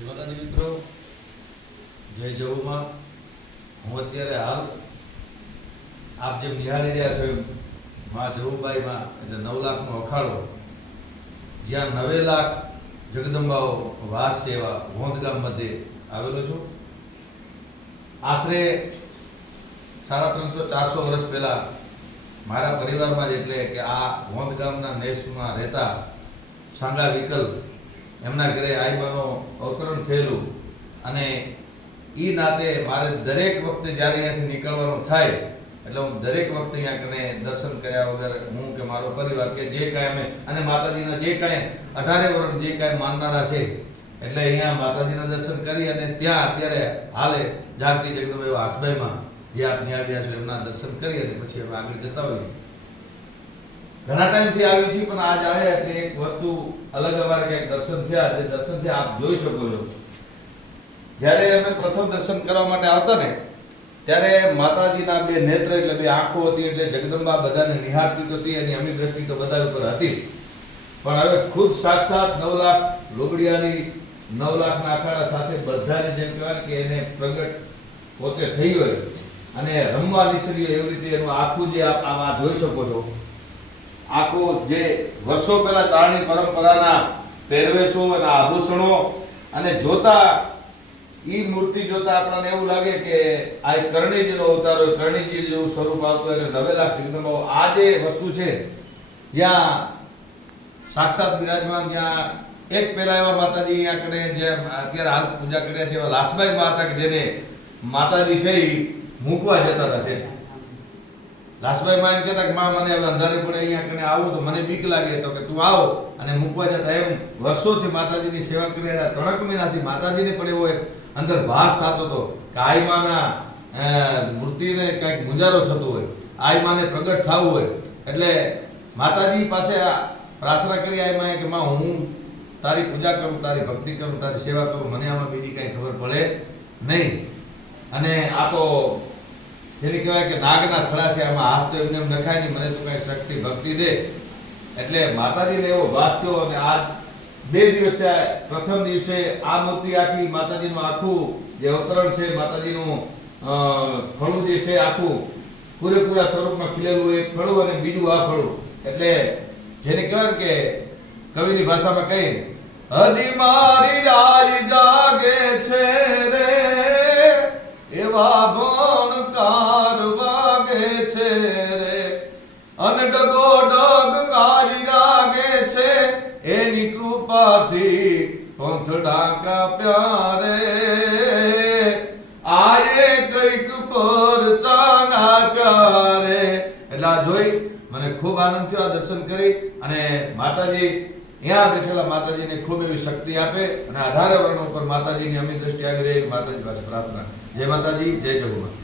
જય માતાજી મિત્રો, જય જહુમાં. હું અત્યારે હાલ આપ જેમ નિહાળી રહ્યા છો એમ માં જહુબાઈમાં એટલે 9 લાખનો અખાડો, જ્યાં 9 લાખ જગદંબાઓ વાસ છે એવા વોંધ ગામ મધ્યે આવેલો છું. આશરે 350-400 વર્ષ પહેલાં મારા પરિવારમાં જ એટલે કે આ વોંધ ગામના નેસમાં રહેતા સાંગા વિકલ એમના ઘરે આઈબાનો અવતરણ થયેલું, અને એ નાતે મારે દરેક વખતે જ્યારે અહીંયાથી નીકળવાનું થાય એટલે હું દરેક વખતે અહીંયા કને દર્શન કર્યા વગર હું કે મારો પરિવાર કે જે કાંઈ અમે અને માતાજીના જે કાંઈ 18 વર્ષ જે કાંઈ માનનારા છે એટલે અહીંયા માતાજીના દર્શન કરી અને ત્યાં અત્યારે હાલે જાગતી જગદંબા એવા આસબાઈમાં જે આપ નિહાળ્યા છો એમના દર્શન કરી અને પછી અમે આગળ જતા હોઈએ. ઘણા ટાઈમથી આવી છે પણ આજ આવે એટલે એક વસ્તુ અલગ અમારે કંઈક દર્શન થયા, જે દર્શન થયા આપ જોઈ શકો છો. જ્યારે અમે પ્રથમ દર્શન કરવા માટે આવતા ને ત્યારે માતાજીના બે નેત્ર એટલે બે આંખો હતી એટલે જગદંબા બધાને નિહાળતી તો હતી અને અમી દ્રષ્ટિ તો બધા ઉપર હતી. પણ હવે ખુદ સાક્ષાત 9 લાખ લોગડિયાની 9 લાખના અખાડા સાથે બધાને જેમ કહેવાય કે એને પ્રગટ પોતે થઈ હોય અને રમવા નીસરી એવી રીતે એનું આખું જે આમાં જોઈ શકો છો, આખું જે વર્ષો પહેલા ચારણી પરંપરાના પહેરવેશો અને આભૂષણો અને જોતા ઈ મૂર્તિ જોતા આપણને એવું લાગે કે આ કરણીજીનો અવતાર હોય, કરણીજી જેવું સ્વરૂપ આવતું હોય. 9 લાખ જગદંબાઓ આ જે વસ્તુ છે જ્યાં સાક્ષાત બિરાજમાન, જ્યાં એક પહેલા એવા માતાજી અહીંયા કરે જે અત્યારે હાલ પૂજા કર્યા છે એવા લાસબાઈ માતા કે જેને માતાજી છે ઈ મૂકવા જતા હતા છે. લાસબાઈ માં એમ કહેતા કે માં મને હવે અંધારે પડે અહીંયા કને આવું તો મને બીક લાગે, તો કે તું આવો અને મૂકવા જતા. એમ વર્ષોથી માતાજીની સેવા કરી રહ્યા. 3 મહિનાથી માતાજીને પણ એવો એક અંદર ભાસ થતો હતો કે આઈ માના મૂર્તિને કંઈક ગુજારો થતો હોય, આઈ માને પ્રગટ થવું હોય એટલે માતાજી પાસે પ્રાર્થના કરી આઈ માએ કે માં હું તારી પૂજા કરું, તારી ભક્તિ કરું, તારી સેવા કરું, મને આમાં બીજી કંઈ ખબર પડે નહીં. અને આ તો જેને કહેવાય કે નાગના થડા છે, આમાં હાથ તો એમને એમ નખાય નહીં, મને તો કઈ શક્તિ ભક્તિ દે. એટલે માતાજીને એવો વાસ થયો. અને આજ 2 દિવસ છે. પ્રથમ દિવસે આ મૂર્તિ આખી માતાજીનું આખું જે અવતરણ છે, માતાજીનું ફળું જે છે આખું પૂરેપૂરા સ્વરૂપમાં ખીલેલું એક ફળું અને બીજું આ ફળું. એટલે જેને કહેવાય કે કવિની ભાષામાં કહીએ, હજી મારી આઈ જાગે છે રે એવા ભણકાર વાગે છે રે, અને ડગો ડગ ગારી જાગે છે એની કૃપાથી પંથડા કાપ્યા રે, આયે કઈક પર ચાંગા પ્યારે. એટલે આ જોઈ મને ખૂબ આનંદ થયો આ દર્શન કરી. અને માતાજી અહીંયા બેઠેલા માતાજીને ખૂબ એવી શક્તિ આપે અને 18 વર્ષ ઉપર માતાજીની અમી દ્રષ્ટિ આવી રહી. માતાજી પાસે પ્રાર્થના. જય માતાજી, જય જગુમાં.